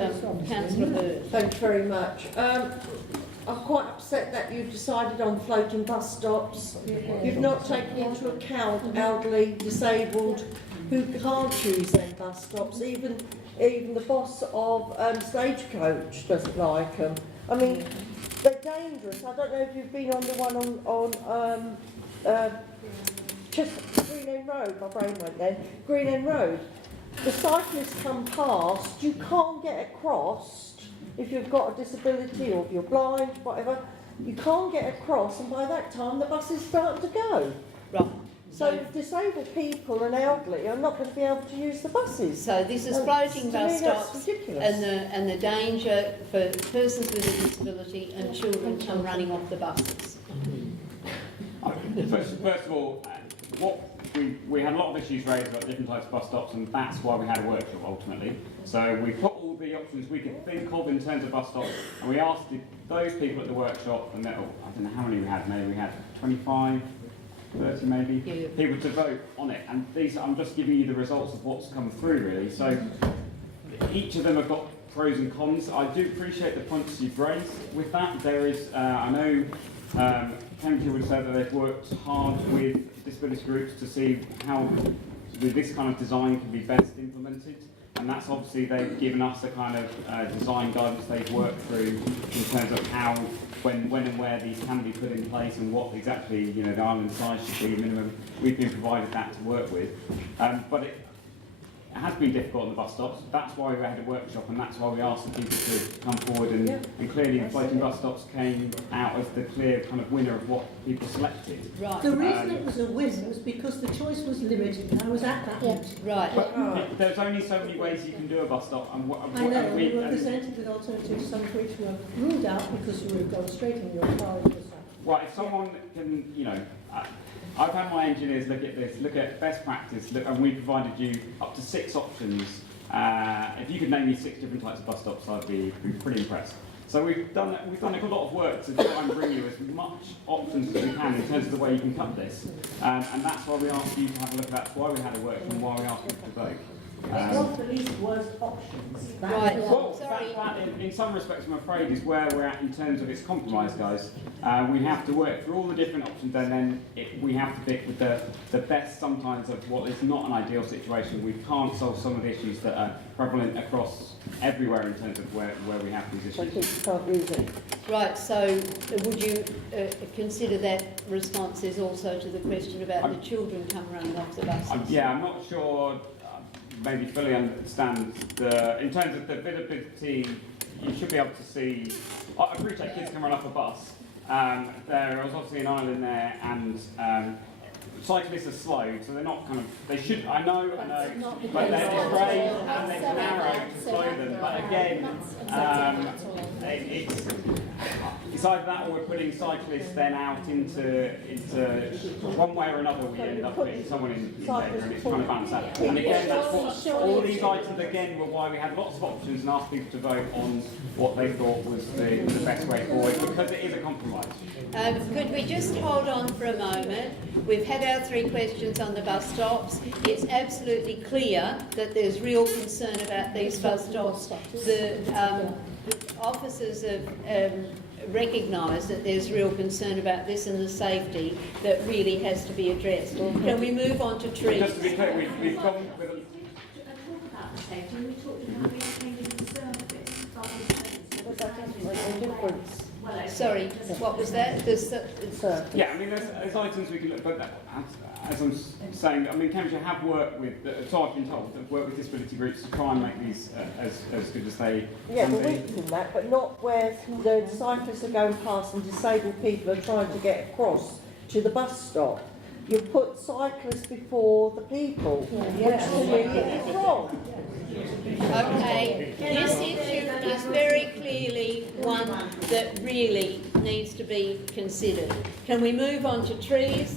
Councillor Bird. Thank you very much. I'm quite upset that you've decided on floating bus stops. You've not taken into account elderly, disabled, who can't choose them bus stops. Even the boss of Stagecoach doesn't like them. I mean, they're dangerous. I don't know if you've been on the one on Green End Road. My brain went then. Green End Road. The cyclists come past. You can't get across. If you've got a disability or if you're blind, whatever, you can't get across, and by that time the buses start to go. Right. So disabled people and elderly are not going to be able to use the buses. So this is floating bus stops ridiculous. and the danger for persons with a disability and children come running off the buses. First of all, we had a lot of issues raised about different types of bus stops, and that's why we had a workshop ultimately. So we put all the options we could think of in terms of bus stops, and we asked those people at the workshop, and I don't know how many we had, maybe we had 25, 30 maybe, Yeah. people to vote on it. And these, I'm just giving you the results of what's come through really. So each of them have got pros and cons. I do appreciate the points you've raised with that. There is, I know, Cambridge would say that they've worked hard with disability groups to see how with this kind of design can be best implemented, and that's obviously they've given us a kind of design guidance they've worked through in terms of how, when and where these can be put in place and what exactly the island size should be minimum. We've been provided that to work with, but it has been difficult on the bus stops. That's why we had a workshop, and that's why we asked the people to come forward, and clearly the floating bus stops came out as the clear kind of winner of what people selected. Right. The reason it was a win was because the choice was limited, and I was at that meeting. Right. But there's only so many ways you can do a bus stop, and I know, we were presented with alternatives, some of which were ruled out because you would have gone straight in your car into the sun. Right, if someone can, I've had my engineers look at this, look at best practice, and we provided you up to 6 options. If you could name me 6 different types of bus stops, I'd be pretty impressed. So we've done a lot of work to try and bring you as much options as we can in terms of the way you can cut this. And that's why we asked you to have a look at that. That's why we had a workshop and why we asked you to vote. It's not the least worst options. Right. Well, Sorry. that in some respects, I'm afraid, is where we're at in terms of its compromise, guys. We have to work through all the different options, and then we have to pick with the best sometimes of what is not an ideal situation. We can't solve some of the issues that are prevalent across everywhere in terms of where we have these So issues. people can't use it. Right, so would you consider that response is also to the question about the children come running off the buses? I'm not sure. Maybe fully understand in terms of the visibility, you should be able to see. I appreciate kids can run off a bus. There was obviously an island there, and cyclists are slow, so they're not kind of. They should. I know, but they're grey and they're narrow to slow them. But again, it's either that or we're putting cyclists then out into one way or another. We end up putting someone in there, and it's trying to balance that. And again, that's what all these items again were why we had lots of options and asked people to vote on what they thought was the best way forward, because it is a compromise. Could we just hold on for a moment? We've had our 3 questions on the bus stops. It's absolutely clear that there's real concern about these bus stops. The officers have recognise that there's real concern about this and the safety that really has to be addressed. Can we move on to trees? Just to be clear, we've gone with Sorry, what was that? yeah, I mean, there's items we can look, but as I'm saying, I mean, Cambridge have worked with, so I've been told, have worked with disability groups to try and make these as good as they Yeah, can but be. we've done that, but not where the cyclists are going past and disabled people are trying to get across to the bus stop. You put cyclists before the people, which to me is wrong. Okay, this issue is very clearly one that really needs to be considered. Can we move on to trees?